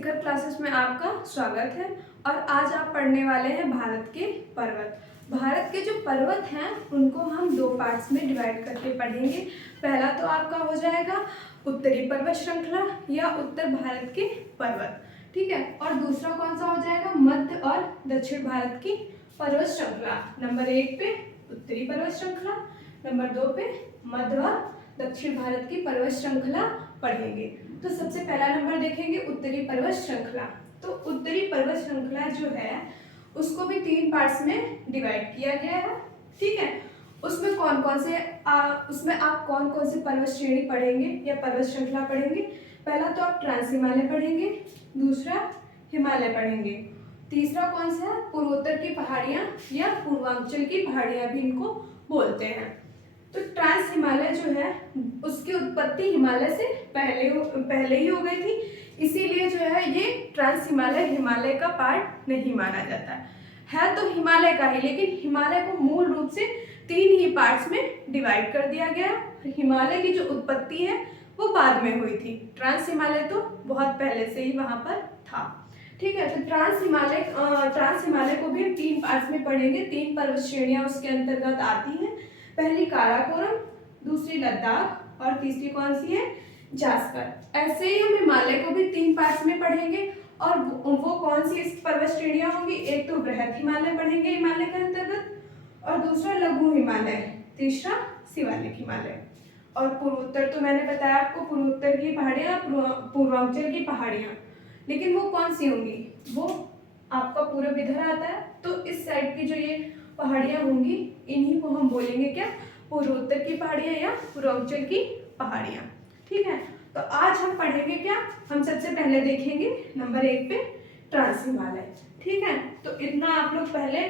शिखर classes में आपका स्वागत है। और आज आप पढ़ने वाले हैं भारत के पर्वत। भारत के जो पर्वत हैं उनको हम दो पार्ट्स में डिवाइड करके पढ़ेंगे। पहला तो आपका हो जाएगा उत्तरी पर्वत श्रृंखला या उत्तर भारत के पर्वत, ठीक है। और दूसरा कौन सा हो जाएगा मध्य और दक्षिण भारत की पर्वत श्रृंखला। नंबर 1 पे उत्तरी पर्वत श्रृंखला, नंबर 2 पे मध्य और दक्षिण भारत की पर्वत श्रृंखला पढ़ेंगे। तो सबसे पहला नंबर देखेंगे उत्तरी पर्वत श्रृंखला। तो उत्तरी पर्वत श्रृंखला जो है उसको भी 3 पार्ट्स में डिवाइड किया गया है, ठीक है। उसमें कौन कौन से उसमें आप कौन कौन से पर्वत श्रेणी पढ़ेंगे या पर्वत श्रृंखला पढ़ेंगे। पहला तो आप ट्रांस हिमालय पढ़ेंगे, दूसरा हिमालय पढ़ेंगे, तीसरा कौन सा है पूर्वोत्तर की पहाड़ियाँ या पूर्वांचल की पहाड़ियाँ भी इनको बोलते हैं। तो ट्रांस हिमालय जो है उसकी उत्पत्ति हिमालय से पहले ही हो गई थी, इसीलिए जो है ये ट्रांस हिमालय हिमालय का पार्ट नहीं माना जाता है तो हिमालय का ही, लेकिन हिमालय को मूल रूप से 3 ही पार्ट्स में डिवाइड कर दिया गया। हिमालय की जो उत्पत्ति है वो बाद में हुई थी, ट्रांस हिमालय तो बहुत पहले से ही वहां पर था, ठीक है। तो ट्रांस हिमालय को भी हम 3 पार्ट्स में पढ़ेंगे। 3 पर्वत श्रेणियां उसके अंतर्गत आती हैं। पहली काराकोरम, दूसरी लद्दाख और तीसरी कौन सी है जास्कर। ऐसे ही हम हिमालय को भी 3 पार्ट्स में पढ़ेंगे। और वो कौन सी पर्वत श्रेणियां होंगी, एक तो बृहद हिमालय पढ़ेंगे हिमालय के अंतर्गत, और दूसरा लघु हिमालय, तीसरा शिवालिक हिमालय। और पूर्वोत्तर तो मैंने बताया आपको पूर्वोत्तर की पहाड़ियां, पूर्वांचल की पहाड़ियां, लेकिन वो कौन सी होंगी, वो आपका पूर्व इधर आता है तो इस साइड की जो ये पहाड़ियां होंगी इन्हीं को हम बोलेंगे क्या पूर्वोत्तर की पहाड़ियां या पूर्वांचल की पहाड़ियां, ठीक है। तो आज हम पढ़ेंगे क्या, हम सबसे पहले देखेंगे नंबर 1 पे ट्रांस हिमालय, ठीक है। तो इतना आप लोग पहले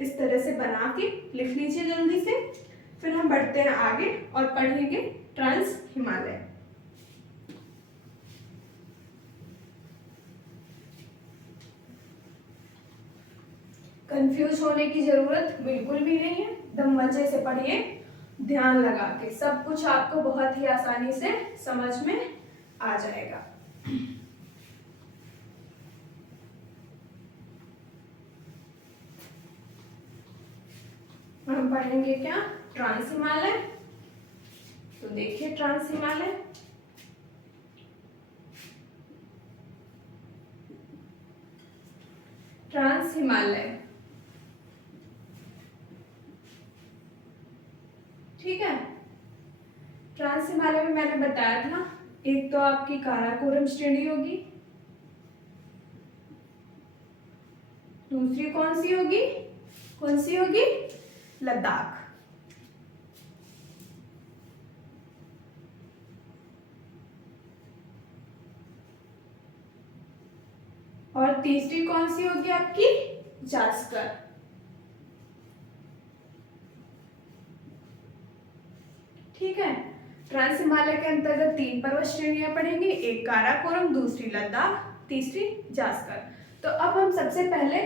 इस तरह से बना के लिख लीजिए जल्दी से, फिर हम बढ़ते हैं आगे और पढ़ेंगे ट्रांस हिमालय। कंफ्यूज होने की जरूरत बिल्कुल भी नहीं है, एकदम मजे से पढ़िए, ध्यान लगा के, सब कुछ आपको बहुत ही आसानी से समझ में आ जाएगा। हम पढ़ेंगे क्या ट्रांस हिमालय। तो देखिए ट्रांस हिमालय, ट्रांस हिमालय, ठीक है। ट्रांस हिमालय में मैंने बताया था एक तो आपकी काराकोरम श्रेणी होगी, दूसरी कौन सी होगी लद्दाख, और तीसरी कौन सी होगी आपकी जास्कर, ठीक है। ट्रांस हिमालय के अंतर्गत 3 पर्वत श्रेणियां पढ़ेंगे, एक काराकोरम, दूसरी लद्दाख, तीसरी जास्कर। तो अब हम सबसे पहले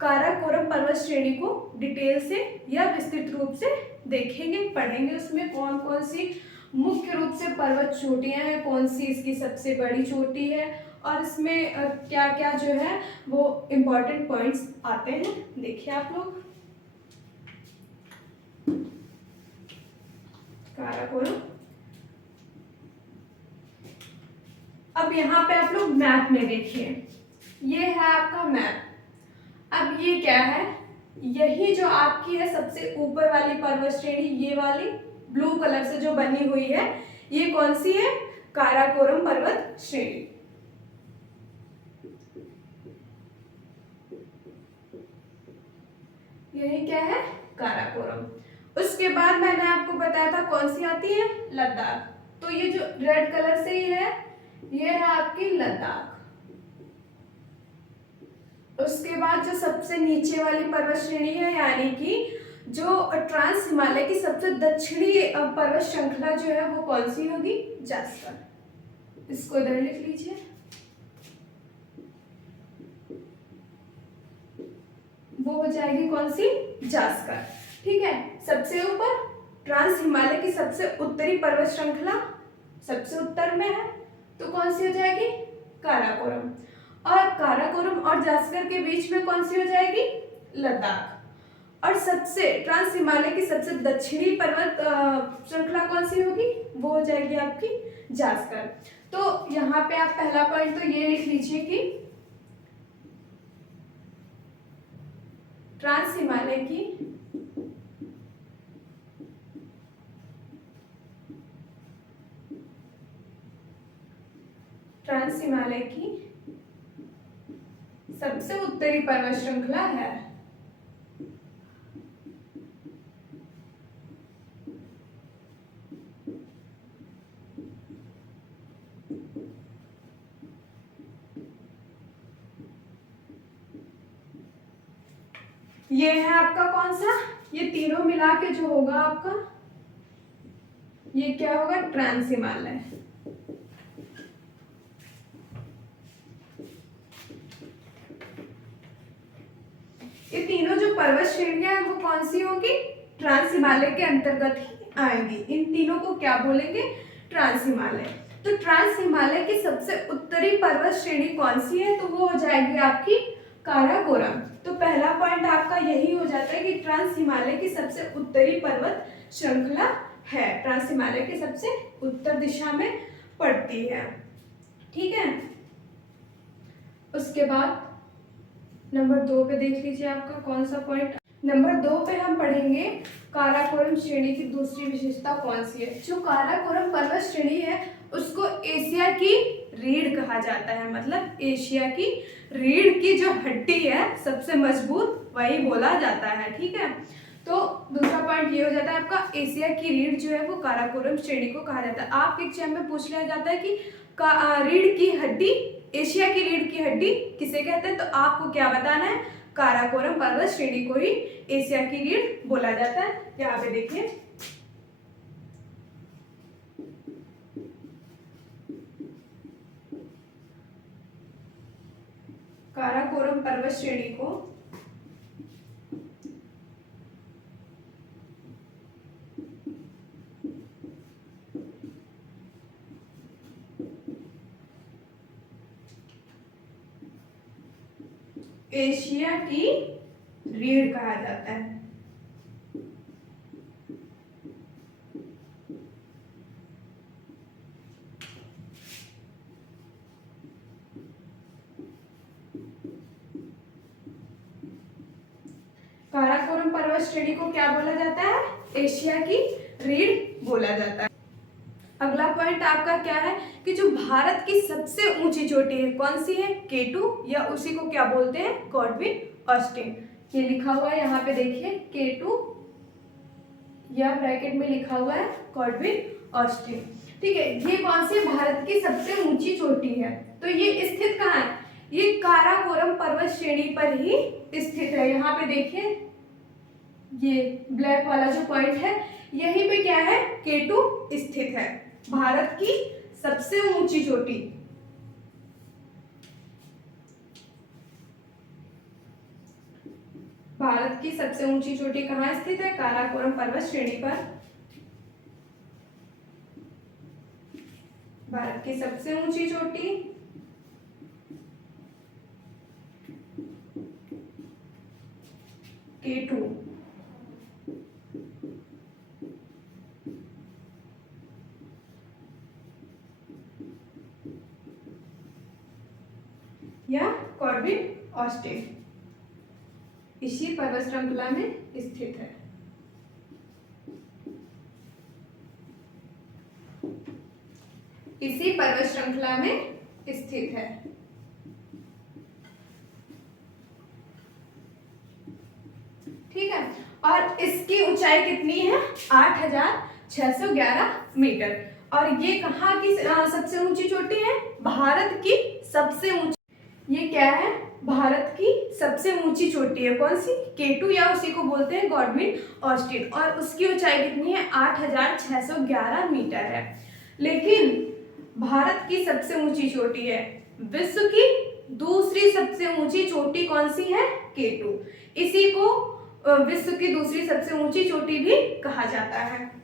काराकोरम पर्वत श्रेणी को डिटेल से या विस्तृत रूप से देखेंगे, पढ़ेंगे। उसमें कौन कौन सी मुख्य रूप से पर्वत चोटियां हैं, कौन सी इसकी सबसे बड़ी चोटी है, और इसमें क्या क्या जो है वो इम्पोर्टेंट पॉइंट्स आते हैं। देखिए आप लोग काराकोरम, अब यहाँ पे आप लोग मैप में देखिए, ये है आपका मैप। अब ये क्या है, यही जो आपकी है सबसे ऊपर वाली पर्वत श्रेणी, ये वाली ब्लू कलर से जो बनी हुई है, ये कौन सी है काराकोरम पर्वत श्रेणी। यही क्या है काराकोरम। उसके बाद मैंने आपको बताया था कौन सी आती है लद्दाख। तो ये जो रेड कलर से ही है ये है आपकी लद्दाख। उसके बाद जो सबसे नीचे वाली पर्वत श्रेणी है, यानी कि जो ट्रांस हिमालय की सबसे दक्षिणी पर्वत श्रृंखला जो है वो कौन सी होगी जास्कर। इसको इधर लिख लीजिए, वो हो जाएगी कौन सी जास्कर, ठीक है। सबसे ऊपर ट्रांस हिमालय की सबसे उत्तरी पर्वत श्रृंखला सबसे उत्तर में है, तो कौन सी हो जाएगी काराकोरम। और काराकोरम और जास्कर के बीच में कौन सी हो जाएगी? लद्दाख। और सबसे ट्रांस हिमालय की सबसे दक्षिणी पर्वत श्रृंखला कौन सी होगी? वो हो जाएगी आपकी जास्कर। तो यहाँ पे आप पहला पॉइंट तो ये लिख लीजिए कि ट्रांस हिमालय की सबसे उत्तरी पर्वत श्रृंखला है। ये है आपका कौन सा? ये तीनों मिला के जो होगा आपका, ये क्या होगा? ट्रांस हिमालय। ये तीनों जो पर्वत श्रेणियां हैं वो कौन सी होगी? ट्रांस हिमालय के अंतर्गत ही आएंगी। इन तीनों को क्या बोलेंगे? ट्रांस हिमालय। तो ट्रांस हिमालय की सबसे उत्तरी पर्वत श्रेणी कौन सी है? तो वो हो जाएगी आपकी काराकोरम। तो पहला पॉइंट आपका यही हो जाता है कि ट्रांस हिमालय की सबसे उत्तरी पर्वत श्रृंखला है, ट्रांस हिमालय के सबसे उत्तर दिशा में पड़ती है। ठीक है, उसके बाद नंबर 2 पे देख लीजिए आपका कौन सा पॉइंट। नंबर 2 पे हम पढ़ेंगे काराकोरम श्रेणी की दूसरी विशेषता कौन सी है। जो काराकोरम पर्वत श्रेणी है उसको एशिया की रीढ़ कहा जाता है, मतलब एशिया की रीढ़ की जो हड्डी है सबसे मजबूत वही बोला जाता है। ठीक है, तो दूसरा पॉइंट ये हो जाता है आपका एशिया की रीढ़ जो है वो काराकोरम श्रेणी को कहा जाता है। आपके एग्जाम में पूछ लिया जाता है कि रीढ़ की हड्डी, एशिया की रीढ़ की हड्डी किसे कहते हैं? तो आपको क्या बताना है? काराकोरम पर्वत श्रेणी को ही एशिया की रीढ़ बोला जाता है। यहाँ पे देखिए, काराकोरम पर्वत श्रेणी को एशिया की रीढ़ कहा जाता है। काराकोरम पर्वत श्रेणी को क्या बोला जाता है? एशिया की रीढ़ बोला जाता है। अगला पॉइंट आपका क्या है कि जो भारत की सबसे ऊंची चोटी है कौन सी है? K2, या उसी को क्या बोलते हैं? Godwin Austen. ये लिखा हुआ है यहाँ पे देखिए, K2 या ब्रैकेट में लिखा हुआ है गॉडविन ऑस्टिन। ठीक है, ये कौन सी भारत की सबसे ऊंची चोटी है? तो ये स्थित कहाँ है? ये काराकोरम पर्वत श्रेणी पर ही स्थित है। यहाँ पे देखिए, ये ब्लैक वाला जो पॉइंट है यहीं पे क्या है? K2 स्थित है, भारत की सबसे ऊंची चोटी। भारत की सबसे ऊंची चोटी कहाँ स्थित है? काराकोरम पर्वत श्रेणी पर। भारत की सबसे ऊंची चोटी K2। या गॉडविन ऑस्टिन इसी पर्वत श्रृंखला में स्थित है। इसी पर्वत श्रृंखला में स्थित है। ठीक है, और इसकी ऊंचाई कितनी है? 8611 मीटर। और ये कहाँ की सबसे ऊंची चोटी है? भारत की सबसे ऊंची। ये क्या है? भारत की सबसे ऊंची चोटी है। कौन सी? K2, या उसी को बोलते हैं गॉडविन ऑस्टिन। और उसकी ऊंचाई कितनी है? 8611 मीटर है। लेकिन भारत की सबसे ऊंची चोटी है, विश्व की दूसरी सबसे ऊंची चोटी कौन सी है? K2। इसी को विश्व की दूसरी सबसे ऊंची चोटी भी कहा जाता है।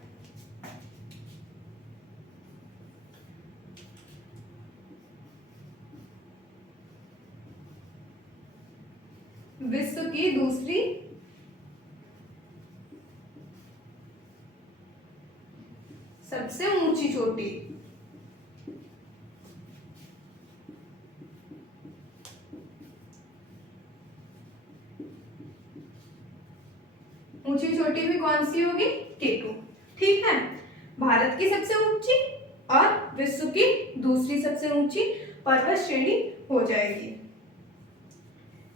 विश्व की दूसरी सबसे ऊंची चोटी। ऊंची चोटी भी कौन सी होगी? केटू। ठीक है, भारत की सबसे ऊंची और विश्व की दूसरी सबसे ऊंची पर्वत श्रेणी हो जाएगी।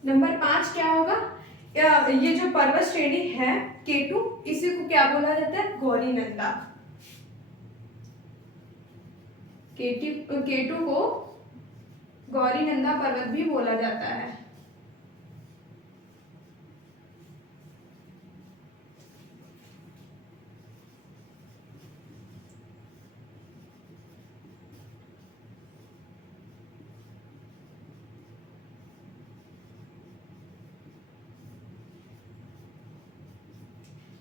नंबर 5 क्या होगा? ये जो पर्वत श्रेणी है केटू, इसी को क्या बोला जाता है? गौरीनंदा। केटू को गौरीनंदा पर्वत भी बोला जाता है।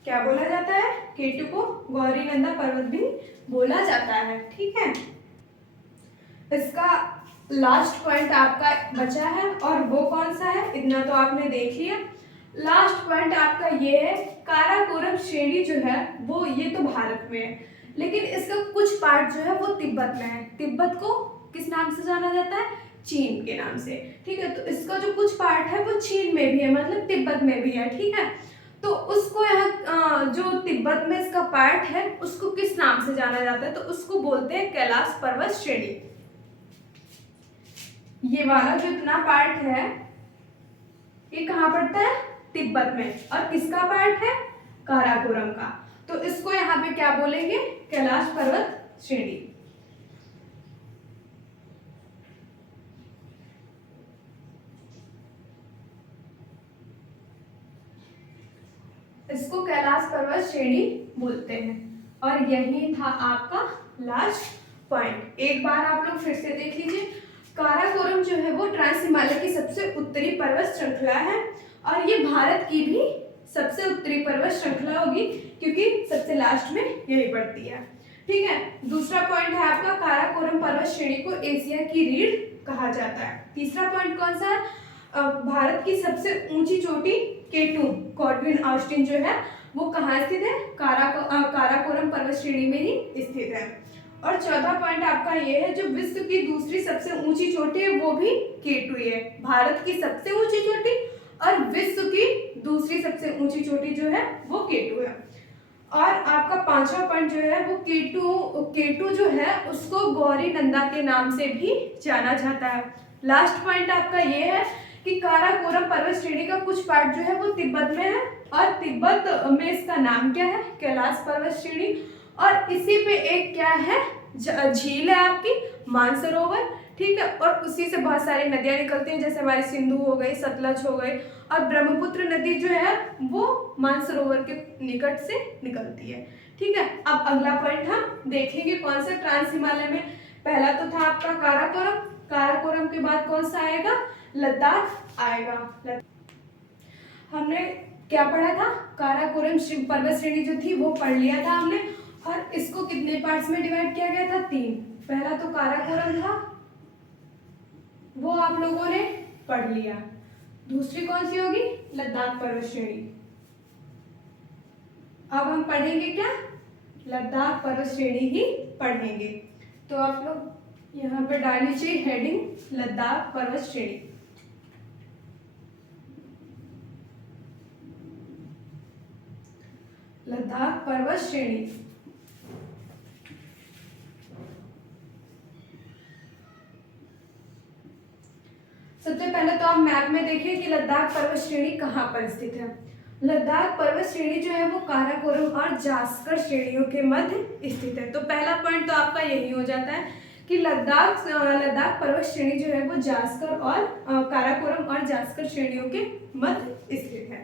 क्या बोला जाता है? केटू को गौरीनंदा पर्वत भी बोला जाता है। ठीक है, इसका लास्ट पॉइंट आपका बचा है और वो कौन सा है? इतना तो आपने देख लिया। लास्ट पॉइंट आपका ये है, काराकोरम श्रेणी जो है वो ये तो भारत में है, लेकिन इसका कुछ पार्ट जो है वो तिब्बत में है। तिब्बत को किस नाम से जाना जाता है? चीन के नाम से। ठीक है, तो इसका जो कुछ पार्ट है वो चीन में भी है, मतलब तिब्बत में भी है। ठीक है, तो उसको यहाँ जो तिब्बत में इसका पार्ट है उसको किस नाम से जाना जाता है? तो उसको बोलते हैं कैलाश पर्वत श्रेणी। ये वाला जो इतना पार्ट है ये कहाँ पड़ता है? तिब्बत में। और किसका पार्ट है? काराकोरम का। तो इसको यहाँ पे क्या बोलेंगे? कैलाश पर्वत श्रेणी। इसको कैलाश पर्वत श्रेणी बोलते हैं। और यही था आपका लास्ट पॉइंट। एक बार आप लोग फिर से देख लीजिए, काराकोरम जो है वो ट्रांस हिमालय की सबसे उत्तरी पर्वत श्रृंखला है और ये भारत की भी सबसे उत्तरी पर्वत श्रृंखला होगी, क्योंकि सबसे लास्ट में यही पड़ती है। ठीक है, दूसरा पॉइंट है आपका, काराकोरम पर्वत श्रेणी को एशिया की रीढ़ कहा जाता है। तीसरा पॉइंट कौन सा है? भारत की सबसे ऊंची चोटी केटू गॉडविन ऑस्टिन जो है वो कहाँ स्थित है? काराकोरम पर्वत श्रेणी में ही स्थित है। और चौथा पॉइंट आपका ये है, जो विश्व की दूसरी सबसे ऊंची चोटी है वो भी केटू ही है। भारत की सबसे ऊंची चोटी और विश्व की दूसरी सबसे ऊंची चोटी जो है वो केटू है। और आपका पांचवा पॉइंट जो है वो केटू जो है उसको गौरीनंदा के नाम से भी जाना जाता है। लास्ट पॉइंट आपका ये है कि काराकोरम पर्वत श्रेणी का कुछ पार्ट जो है वो तिब्बत में है और तिब्बत में इसका नाम क्या है? कैलाश पर्वत श्रेणी। और इसी पे एक क्या है? झील है आपकी, मानसरोवर। ठीक है, और उसी से बहुत सारी नदियां निकलती हैं, जैसे हमारी सिंधु हो गई, सतलज हो गई, और ब्रह्मपुत्र नदी जो है वो मानसरोवर के निकट से निकलती है। ठीक है, अब अगला पॉइंट हम देखेंगे कौन सा ट्रांस हिमालय में। पहला तो था आपका काराकोरम, काराकोरम के बाद कौन सा आएगा? लद्दाख आएगा। हमने क्या पढ़ा था? काराकोरम पर्वत श्रेणी जो थी वो पढ़ लिया था हमने, और इसको कितने पार्ट्स में डिवाइड किया गया था? 3। पहला तो काराकोरम था, वो आप लोगों ने पढ़ लिया। दूसरी कौन सी होगी? लद्दाख पर्वत श्रेणी। अब हम पढ़ेंगे क्या? लद्दाख पर्वत श्रेणी ही पढ़ेंगे। तो आप लोग यहाँ पे डाल लीजिए हेडिंग, लद्दाख पर्वत श्रेणी। लद्दाख पर्वत श्रेणी। सबसे पहले तो आप मैप में देखिए कि लद्दाख पर्वत श्रेणी कहाँ पर स्थित है। लद्दाख पर्वत श्रेणी जो है वो काराकोरम और जास्कर श्रेणियों के मध्य स्थित है। तो पहला पॉइंट तो आपका यही हो जाता है कि लद्दाख पर्वत श्रेणी जो है वो जास्कर और काराकोरम और जास्कर श्रेणियों के मध्य स्थित है।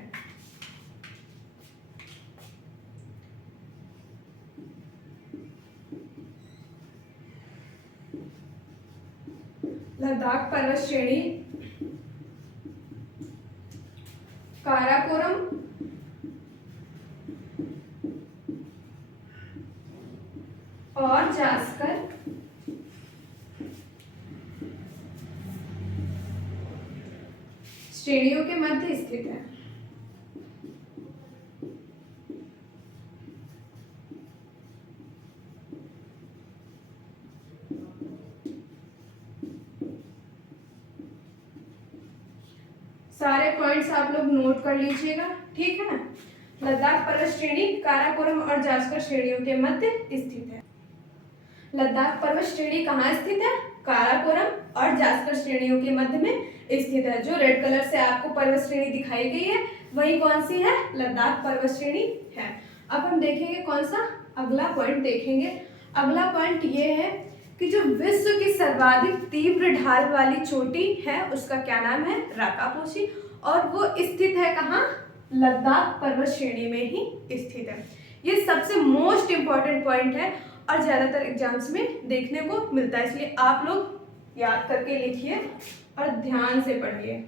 लद्दाख पर्वत श्रेणी काराकोरम और जास्कर श्रेणियों के मध्य स्थित है। सारे पॉइंट्स आप लोग नोट कर लीजिएगा, ठीक है। लद्दाख पर्वत श्रेणी काराकोरम और जास्कर श्रेणियों के मध्य स्थित है। लद्दाख पर्वत श्रेणी कहाँ स्थित है? काराकोरम और जास्कर श्रेणियों के मध्य में स्थित है। जो रेड कलर से आपको पर्वत श्रेणी दिखाई गई है वही कौन सी है? लद्दाख पर्वत श्रेणी है। अब हम देखेंगे कौन सा अगला पॉइंट देखेंगे। अगला पॉइंट ये है कि जो विश्व की सर्वाधिक तीव्र ढाल वाली चोटी है उसका क्या नाम है? राकापोशी। और वो स्थित है कहाँ? लद्दाख पर्वत श्रेणी में ही स्थित है। ये सबसे मोस्ट इम्पॉर्टेंट पॉइंट है और ज्यादातर एग्जाम्स में देखने को मिलता है, इसलिए आप लोग याद करके लिखिए और ध्यान से पढ़िए।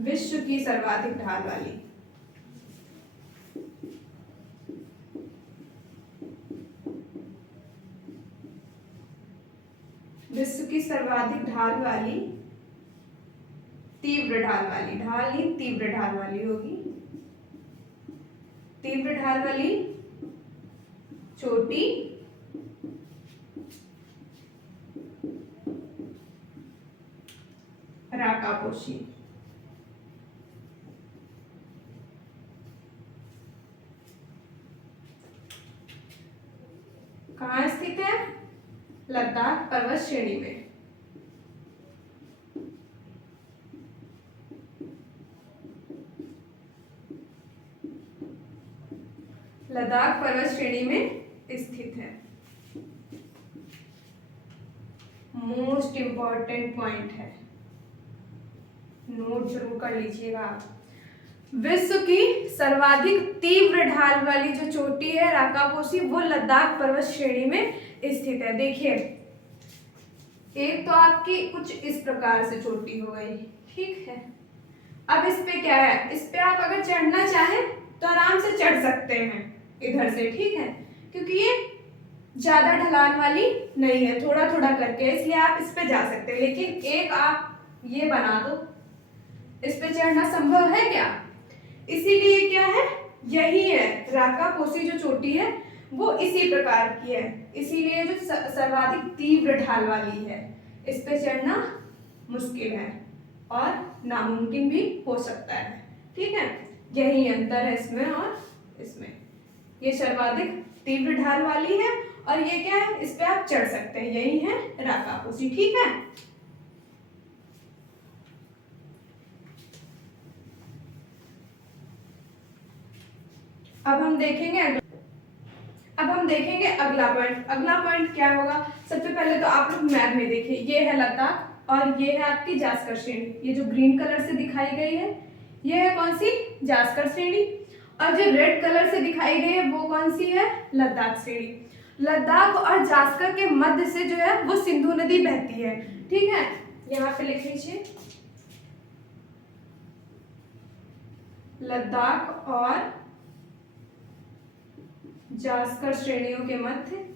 विश्व की सर्वाधिक ढाल वाली, विश्व की सर्वाधिक ढाल वाली, तीव्र ढाल वाली, ढाल ही तीव्र ढाल वाली होगी, तीव्र ढाल वाली चोटी राकापोशी। कहाँ स्थित है? लद्दाख पर्वत श्रेणी में। लद्दाख पर्वत श्रेणी में स्थित है। मोस्ट इंपॉर्टेंट पॉइंट है, नोट जरूर कर लीजिएगा आप। विश्व की सर्वाधिक तीव्र ढाल वाली जो चोटी है राकापोशी वो लद्दाख पर्वत श्रेणी में स्थित है। देखिए, एक तो आपकी कुछ इस प्रकार से चोटी हो गई, ठीक है। अब इस पे क्या है? इस पे आप अगर चढ़ना चाहें तो आराम से चढ़ सकते हैं इधर से, ठीक है, क्योंकि ये ज्यादा ढलान वाली नहीं है, थोड़ा थोड़ा करके, इसलिए आप इस पे जा सकते हैं। लेकिन एक आप ये बना दो, इस पे चढ़ना संभव है क्या? इसीलिए क्या है, यही है राकापोशी जो चोटी है वो इसी प्रकार की है, इसीलिए जो सर्वाधिक तीव्र ढाल वाली है, इस पे चढ़ना मुश्किल है और नामुमकिन भी हो सकता है, ठीक है। यही अंतर है इसमें और इसमें। ये सर्वाधिक तीव्र ढाल वाली है और ये क्या है, इस पे आप चढ़ सकते हैं, यही है राकापोशी, ठीक है। अब हम देखेंगे अगला पॉइंट। अगला पॉइंट क्या होगा? सबसे पहले तो आप लोग मैप में देखिए, ये है लद्दाख और ये है आपकी जास्कर श्रेणी। ये जो ग्रीन कलर से दिखाई गई है ये है कौन सी? जास्कर श्रेणी। और जो रेड कलर से दिखाई गई है वो कौन सी है? लद्दाख श्रेणी। लद्दाख और जास्कर के मध्य से जो है वो सिंधु नदी बहती है, ठीक है। यहाँ पे लिख लीजिए, लद्दाख और जास्कर श्रेणियों के मध्य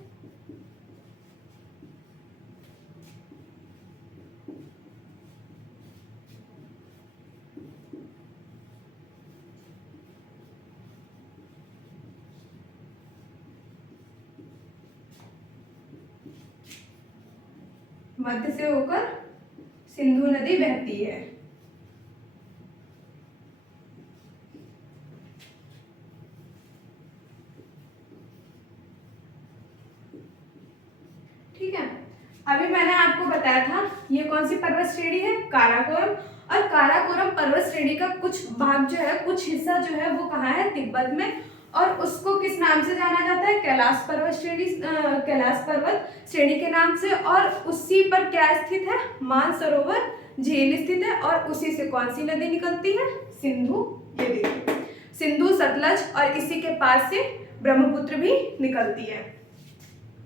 मध्य से होकर सिंधु नदी बहती है। ठीक है, अभी मैंने आपको बताया था ये कौन सी पर्वत श्रेणी है? काराकोरम। और काराकोरम पर्वत श्रेणी का कुछ भाग जो है, कुछ हिस्सा जो है वो कहाँ है? तिब्बत में। और उसको किस नाम से जाना जाता है? कैलाश पर्वत श्रेणी, कैलाश पर्वत श्रेणी के नाम से। और उसी पर क्या स्थित है? मानसरोवर झील स्थित है। और उसी से कौन सी नदी निकलती है? सिंधु। ये देखिए, सिंधु, सतलज और इसी के पास से ब्रह्मपुत्र भी निकलती है।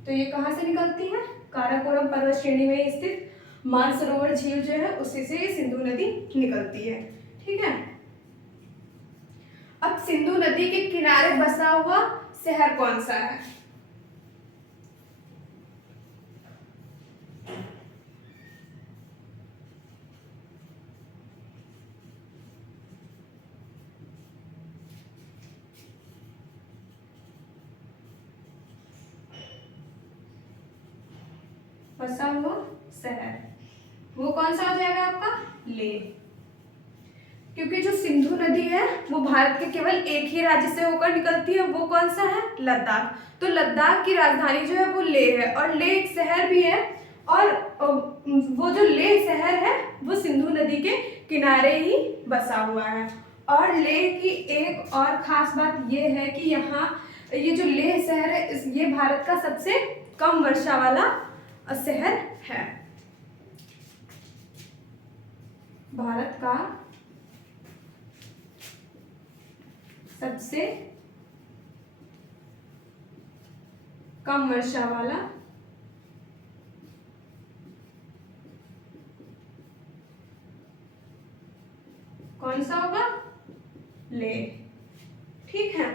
तो ये कहाँ से निकलती है? काराकोरम पर्वत श्रेणी में स्थित मानसरोवर झील जो है उसी से सिंधु नदी निकलती है, ठीक है। अब सिंधु नदी के किनारे बसा हुआ शहर कौन सा है? फंसा हुआ शहर, वो कौन सा हो जाएगा आपका? लेह। क्योंकि जो सिंधु नदी है वो भारत के केवल एक ही राज्य से होकर निकलती है, वो कौन सा है? लद्दाख। तो लद्दाख की राजधानी जो है वो लेह है, और लेह एक शहर भी है, और वो जो लेह शहर है वो सिंधु नदी के किनारे ही बसा हुआ है। और लेह की एक और खास बात ये है कि यहाँ ये जो लेह शहर है ये भारत का सबसे कम वर्षा वाला शहर है। भारत का सबसे कम वर्षा वाला कौन सा होगा? लेह। ठीक है।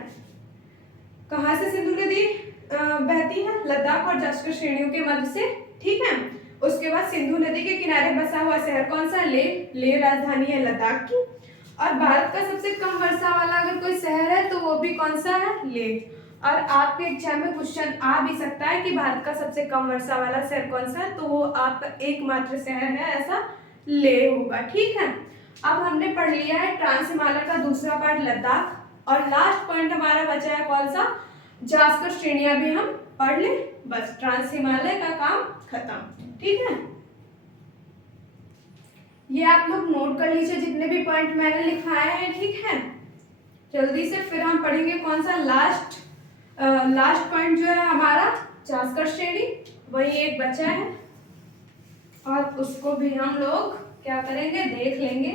कहाँ से सिंधु नदी बहती है? लद्दाख और जास्कर श्रेणियों के मध्य से। ठीक है। उसके बाद सिंधु नदी के किनारे बसा हुआ शहर कौन सा? लेह। लेह राजधानी है लद्दाख की। और भारत का सबसे कम वर्षा वाला अगर कोई शहर है तो वो भी कौन सा है? लेह। और आपके एग्जाम में क्वेश्चन आ भी सकता है कि भारत का सबसे कम वर्षा वाला शहर कौन सा है, तो वो आपका एकमात्र शहर है ऐसा लेह होगा। ठीक है। अब हमने पढ़ लिया है ट्रांस हिमालय का दूसरा पार्ट लद्दाख, और लास्ट पॉइंट हमारा बचा है कौन सा? जास्कर श्रेणियां भी हम पढ़ ले, बस ट्रांस हिमालय का काम खत्म। ठीक है। ये आप लोग नोट कर लीजिए जितने भी पॉइंट मैंने लिखाए हैं। ठीक है। जल्दी से फिर हम पढ़ेंगे कौन सा? लास्ट पॉइंट जो है हमारा जास्कर श्रेणी, वही एक बचा है, और उसको भी हम लोग क्या करेंगे? देख लेंगे।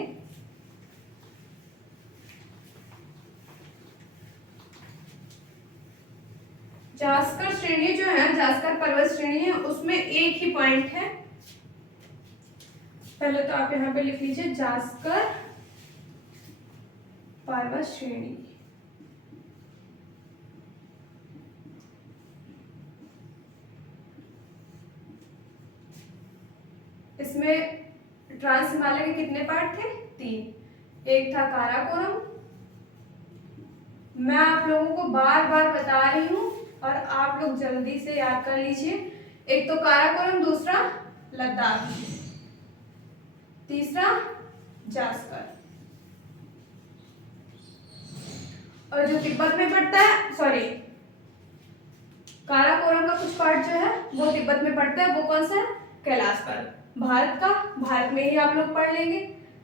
जास्कर श्रेणी जो है, जास्कर पर्वत श्रेणी है, उसमें एक ही पॉइंट है। पहले तो आप यहाँ पे लिख लीजिए जास्कर पर्वत श्रेणी। इसमें ट्रांस हिमालय के कितने पार्ट थे? 3। एक था काराकोरम, मैं आप लोगों को बार बार बता रही हूँ और आप लोग जल्दी से याद कर लीजिए। एक तो काराकोरम, दूसरा लद्दाख, तीसरा जास्कर। और जो तिब्बत में पड़ता है, सॉरी, काराकोरम का कुछ पार्ट जो है वो तिब्बत में पड़ता है, वो कौन सा है? कैलाश पर्वत। भारत में ही आप लोग पढ़ लेंगे।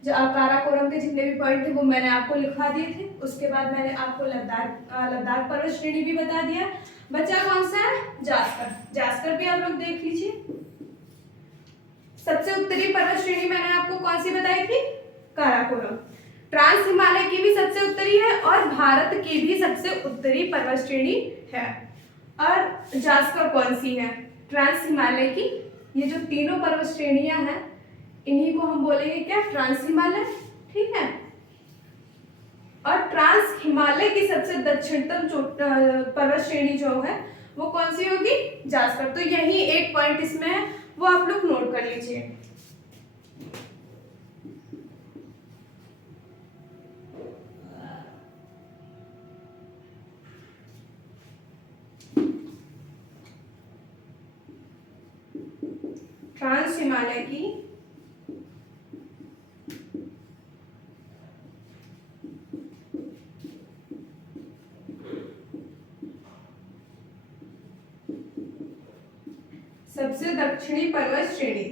जो काराकोरम के जितने भी पॉइंट थे वो मैंने आपको लिखवा दिए थे। उसके बाद मैंने आपको लद्दाख पर्वत श्रेणी भी बता दिया। बचा कौन सा है? जास्कर। जास्कर भी आप लोग देख लीजिए। सबसे उत्तरी पर्वत श्रेणी मैंने आपको कौन सी बताई थी? काराकोरम। ट्रांस हिमालय की भी सबसे उत्तरी है और भारत की भी सबसे उत्तरी पर्वत श्रेणी है। और जास्कर कौन सी है? ट्रांस हिमालय की। ये जो तीनों पर्वत श्रेणियां हैं इन्हीं को हम बोलेंगे क्या? ट्रांस हिमालय। ठीक है। और ट्रांस हिमालय की सबसे दक्षिणतम पर्वत श्रेणी जो है वो कौन सी होगी? जास्कर। तो यही एक पॉइंट इसमें है, वो आप लोग नोट कर लीजिए। ट्रांस हिमालय की सबसे दक्षिणी पर्वत श्रेणी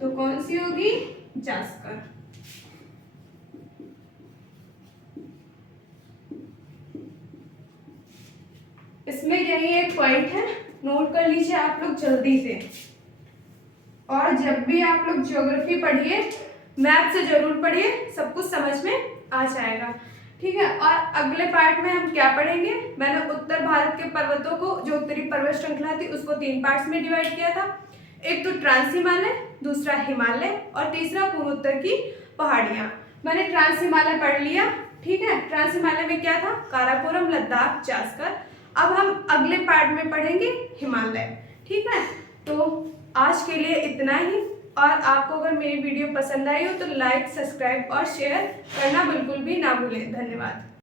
तो कौन सी होगी? जास्कर। इसमें यही एक पॉइंट है, नोट कर लीजिए आप लोग जल्दी से। और जब भी आप लोग ज्योग्राफी पढ़िए, मैप से जरूर पढ़िए, सब कुछ समझ में आ जाएगा। ठीक है। और अगले पार्ट में हम क्या पढ़ेंगे? मैंने उत्तर भारत के पर्वतों को, जो उत्तरी पर्वत श्रृंखला थी, उसको 3 पार्ट्स में डिवाइड किया था। एक तो ट्रांस हिमालय, दूसरा हिमालय और तीसरा पूर्वोत्तर की पहाड़ियां। मैंने ट्रांस हिमालय पढ़ लिया। ठीक है। ट्रांस हिमालय में क्या था? काराकोरम, लद्दाख, जास्कर। अब हम अगले पार्ट में पढ़ेंगे हिमालय। ठीक है। तो आज के लिए इतना ही। और आपको अगर मेरी वीडियो पसंद आई हो तो लाइक, सब्सक्राइब और शेयर करना बिल्कुल भी ना भूलें। धन्यवाद।